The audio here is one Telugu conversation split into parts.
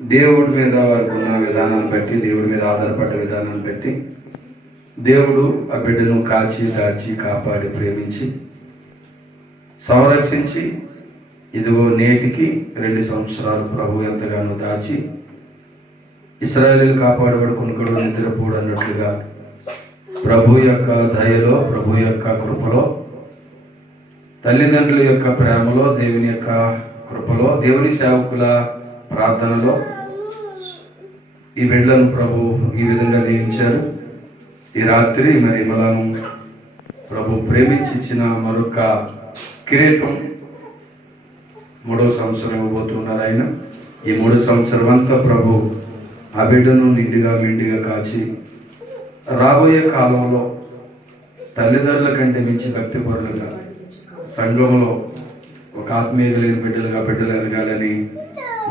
దేవుడి మీద వారికి ఉన్న విధానాన్ని బట్టి దేవుడి మీద ఆధారపడ్డ విధానాన్ని బట్టి దేవుడు ఆ బిడ్డను కాచి దాచి కాపాడి ప్రేమించి సంరక్షించి ఇదిగో నేటికి రెండు సంవత్సరాలు ప్రభు ఎంతగానో దాచి ఇస్రాయలీలు కాపాడబడి కొనుకడు నిద్రపోడు అన్నట్లుగా ప్రభు యొక్క దయలో ప్రభు యొక్క కృపలో తల్లిదండ్రుల యొక్క ప్రేమలో దేవుని యొక్క కృపలో దేవుని సేవకుల ప్రార్థనలో ఈ బిడ్డలను ప్రభు ఈ విధంగా దీవించారు. ఈ రాత్రి మరి మనము ప్రభు ప్రేమించిన మరొక కిరీటం మూడవ సంవత్సరం ఇవ్వబోతున్నారు ఆయన. ఈ మూడు సంవత్సరం అంతా ప్రభు ఆ బిడ్డను నిండుగా మిండిగా కాచి రాబోయే కాలంలో తల్లిదండ్రుల కంటే మించి భక్తిపరులుగా సంఘంలో ఒక ఆత్మీయ లేని బిడ్డలుగా బిడ్డలు ఎదగాలని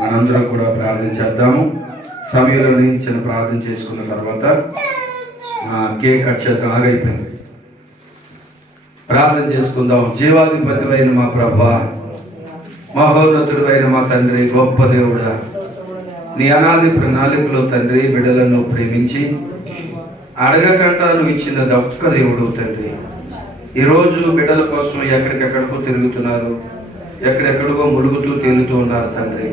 మనందరం కూడా ప్రార్థన చేద్దాము. సమయంలో చిన్న ప్రార్థన చేసుకున్న తర్వాత కేక్ కట్ చేద్దాం. ఆగైపోయింది. ప్రార్థన చేసుకుందాం. జీవాధిపతి అయిన మా ప్రభా మహోన్నతుడు అయిన మా తండ్రి గొప్ప దేవుడా నీ అనాది ప్రణాళికలో తండ్రి బిడ్డలను ప్రేమించి అడగకుండా నువ్వు ఇచ్చిన దక్క దేవుడు తండ్రి. ఈరోజు బిడ్డల కోసం ఎక్కడికెక్కడికో తిరుగుతున్నారు. ఎక్కడెక్కడికో ములుగుతూ తేలుతూ ఉన్నారు తండ్రి.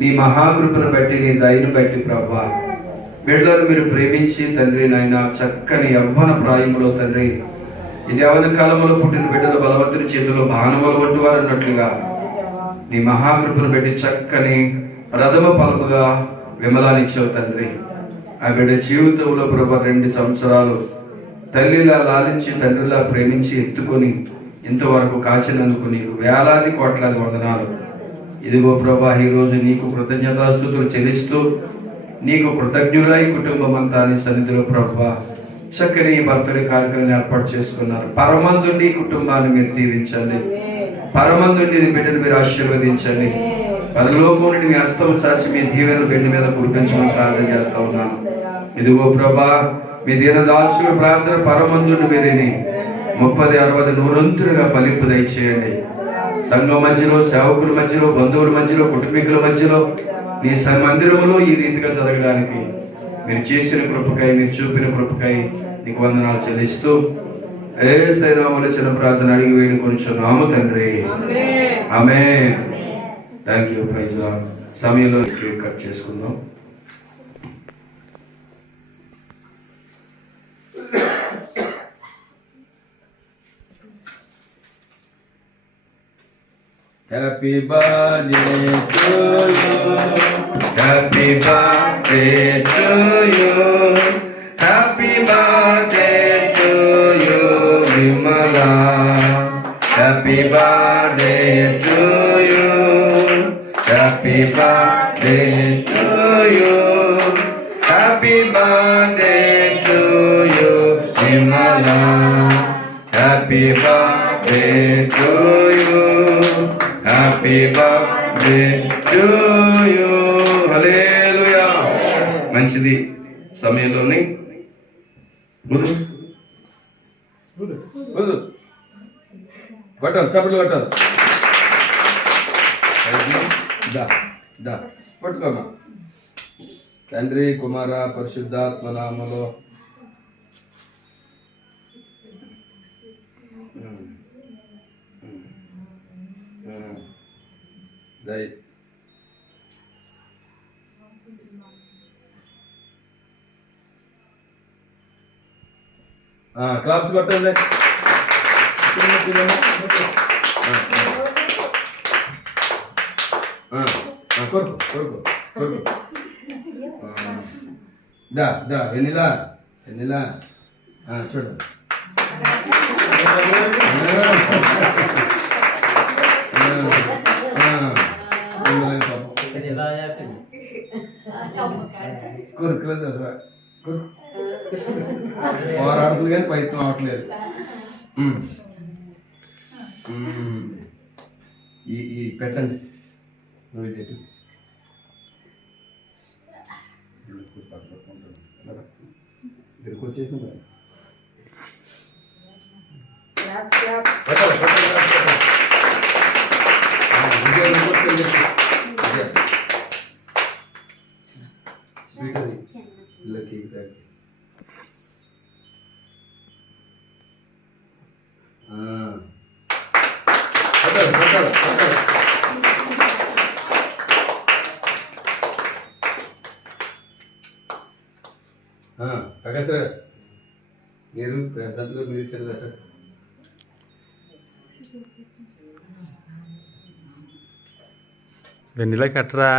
నీ మహాకృపను బట్టి నీ దయను బట్టి ప్రభా. బిడ్డలను మీరు ప్రేమించి తండ్రి నాయన చక్కని యవ్వన ప్రాయంలో తండ్రి. ఇది యవన కాలంలో పుట్టిన బిడ్డలు బలవంతుని చేతిలో బాణములు వంటి వారు అన్నట్లుగా నీ మహాకృపను బట్టి చక్కని ప్రథమ పలుపుగా విమలానిచ్చావు తండ్రి. ఆ బిడ్డ జీవితంలో ప్రభు రెండు సంవత్సరాలు తల్లిలా లాలించి తండ్రిలా ప్రేమించి ఎత్తుకొని ఇంతవరకు కాచినందుకు నీకు వేలాది కోట్లాది వందనాలు. ఇదిగో ప్రభా ఈరోజు నీకు కృతజ్ఞతాస్థుతులు చెల్లిస్తూ నీకు కృతజ్ఞులై కుటుంబం అంతా నీ సన్నిధిలో ప్రభా చక్కని ఈ కార్యక్రమం ఏర్పాటు చేసుకున్నారు. పరమందుండి కుటుంబాన్ని మీరు దీవించండి. పరమందుండి బిడ్డను మీరు ఆశీర్వదించండి. పరలోకం నుండి మీ హస్తం చాచి మీ దీవెన బిడ్డ మీద కురిపించమని ప్రార్థన చేస్తా ఉన్నాను. ఇదిగో ప్రభా మీ దీనదాసుల ప్రార్థన పరమందుండి మీరిని. ముప్పది అరవది నూరంతులుగా పలింపు దయచేయండి. సంఘం మధ్యలో సేవకుల మధ్యలో బంధువుల మధ్యలో కుటుంబీకుల మధ్యలో నీ మందిరములో ఈ రీతిగా జరగడానికి మీరు చేసిన కృపకై మీరు చూపిన కృపకై నీకు వందనాలు చెల్లిస్తూ ఏ సైనామల చిన్న ప్రార్థన అడిగి వేడి కొంచెం నామ తండ్రి. ఆమె థ్యాంక్ యూ ప్రైజ్ సమయంలో కేక్ కట్ చేసుకుందాం. Happy birthday to you. Happy birthday to you. Happy birthday to you, Vimala. Happy birthday to you. Happy birthday to you. Happy birthday to you, Vimala. Happy birthday Happy birthday to you. Hallelujah మంచిది సమయంలోని. వదు వదు కొట్టాలి చప్పట్లు కొట్టాలి. దా దా. పట్టుకోమా తండ్రి కుమార పరిశుద్ధాత్మ నామలో దై క్లాప్స్ కొట్టండి తినమ్మా, తినమ్మా. ఆ, ఆ, ఆ, కొరుకు కొరుకు కొరుకు ఆ, దా దా వెనిలా వెనిలా ఆ, చూడు కొరుకులేదు అసలు కొరుకు పోరాడుతుంది కానీ ప్రయత్నం. ఉమ్. ఈ ఈ పెట్టండి నువ్వు. ఇక్కడికి వచ్చేసింది. రావు గారు. మీరు సంతలో మీరు ఇచ్చారు కదా. వెన్నెల కట్టరా?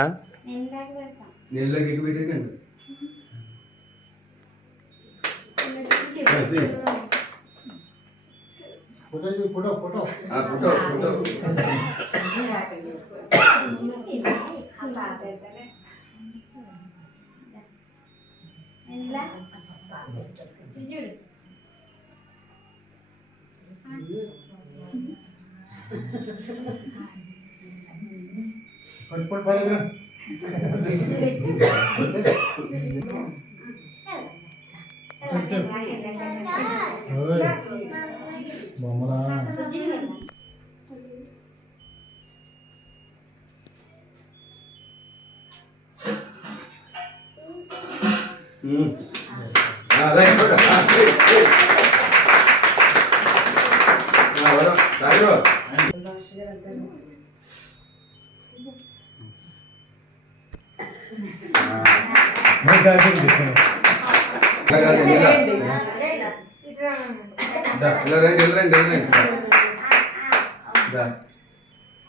నేను ఇలా కేక్ పెట్టేకండి ఫోటో ఫోటో ఆ, ఫోటో ఫోటో. చూడు పట్టు పట్టు పట్టు బొమ్మలా ఉమ్.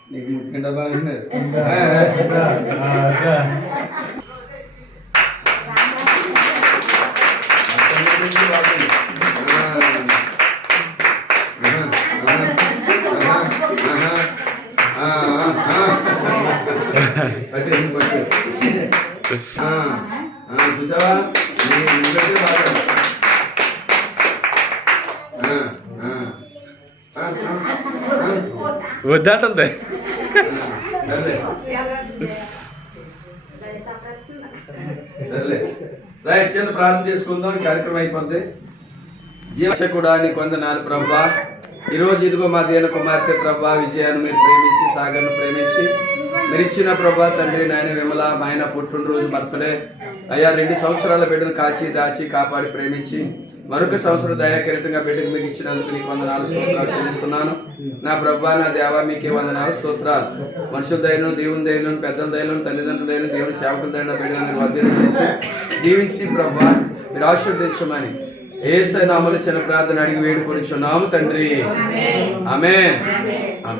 నీకు ముఖ్యం డబ్బా చూసావా నీ ఇంట్లోకి రైట్ చిన్న ప్రార్థన చేసుకుందాం. ఈ కార్యక్రమం అయిపోద్ది జీవశకుడా నీకు ప్రభా. ఈరోజు ఇదిగో మా దేన కుమార్తె ప్రభా విజయాన్ని మీరు ప్రేమించి సాగర్ను ప్రేమించి మీరు ఇచ్చిన ప్రభా తండ్రి నాయన విమల మా ఆయన పుట్టినరోజు బర్త్డే. అయ్యా రెండు సంవత్సరాల బిడ్డను కాచి దాచి కాపాడి ప్రేమించి మరొక సంవత్సరం దయా కిరీటంగా బిడ్డకు మీకు ఇచ్చినందుకు నీకు వందనాలు స్తోత్రాలు చెల్లిస్తున్నాను. నా ప్రభా నా దేవా మీకే వందనాలు స్తోత్రాలు. మనుషుల దయను దేవుని దయను పెద్దల దయను తల్లిదండ్రుల దయను దేవుని సేవకుల దయను బిడ్డను మీరు వర్ధన చేసి దీవించి ప్రభా మీరు ఆశీర్వదించమని ఏసై నామలు చిన్న ప్రార్థన అడిగి వేడుకొని చున్నాము తండ్రి ఆమె